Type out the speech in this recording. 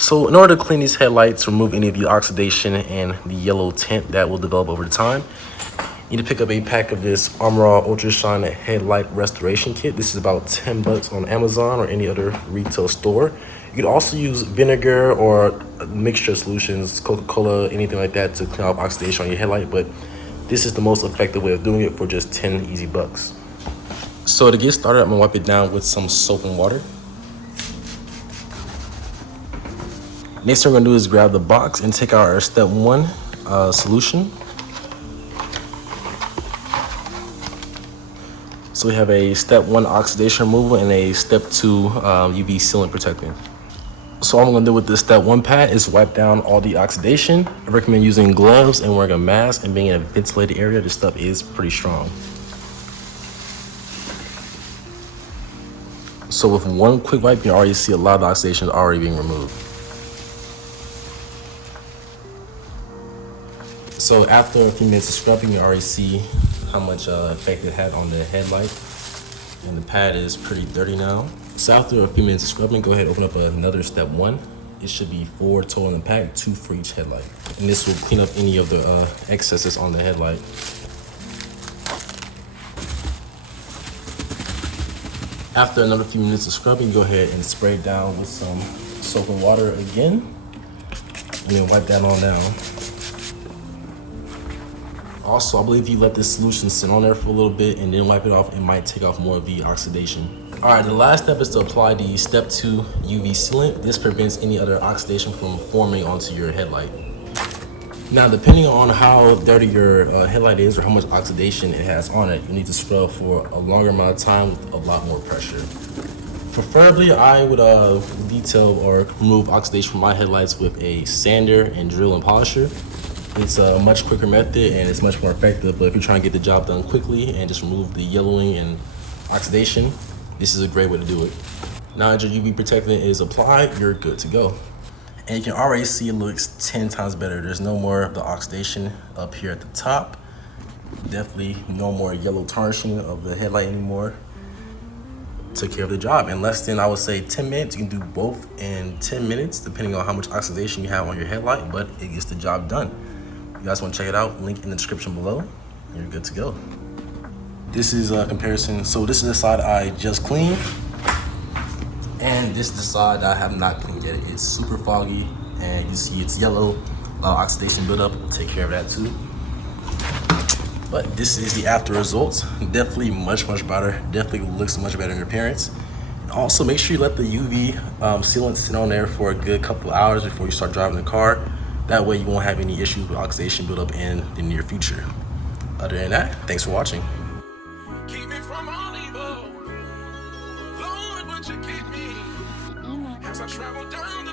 So in order to clean these headlights, remove any of the oxidation and the yellow tint that will develop over time, you need to pick up a pack of this Armor-all Ultra Shine Headlight Restoration Kit. This is about 10 bucks on Amazon or any other retail store. You could also use vinegar or a mixture of solutions, Coca-Cola, anything like that to clean off oxidation on your headlight, but this is the most effective way of doing it for just 10 easy bucks. So to get started, I'm gonna wipe it down with some soap and water. Next thing we're gonna do is grab the box and take out our step 1 solution. So we have a step 1 oxidation removal and a step 2 UV sealant protectant. So all I'm gonna do with this step 1 pad is wipe down all the oxidation. I recommend using gloves and wearing a mask and being in a ventilated area. This stuff is pretty strong. So with one quick wipe, you can already see a lot of the oxidation already being removed. So after a few minutes of scrubbing, you already see how much effect it had on the headlight, and the pad is pretty dirty now. So after a few minutes of scrubbing, go ahead and open up another step 1. It should be 4 total in the pack, 2 for each headlight, and this will clean up any of the excesses on the headlight. After another few minutes of scrubbing, go ahead and spray it down with some soap and water again, and then wipe that on down. Also, I believe if you let this solution sit on there for a little bit and then wipe it off, it might take off more of the oxidation. All right, the last step is to apply the step 2 UV sealant. This prevents any other oxidation from forming onto your headlight. Now, depending on how dirty your headlight is or how much oxidation it has on it, you need to scrub for a longer amount of time with a lot more pressure. Preferably, I would detail or remove oxidation from my headlights with a sander and drill and polisher. It's a much quicker method and it's much more effective, but if you're trying to get the job done quickly and just remove the yellowing and oxidation, this is a great way to do it. Now that your UV protectant is applied, you're good to go. And you can already see it looks 10 times better. There's no more of the oxidation up here at the top. Definitely no more yellow tarnishing of the headlight anymore. Took care of the job. In less than, I would say, 10 minutes. You can do both in 10 minutes, depending on how much oxidation you have on your headlight, but it gets the job done. If you guys want to check it out, link in the description below. You're good to go. This is a comparison. So this is the side I just cleaned, and this is the side I have not cleaned yet. It's super foggy, and you see it's yellow. A lot of oxidation buildup. Take care of that too. But this is the after results. Definitely much better. Definitely looks much better in appearance. And also make sure you let the UV sealant sit on there for a good couple of hours before you start driving the car. That way you won't have any issues with oxidation buildup in the near future. Other than that, thanks for watching. Keep me from all evil. Lord, would you keep me as I travel down the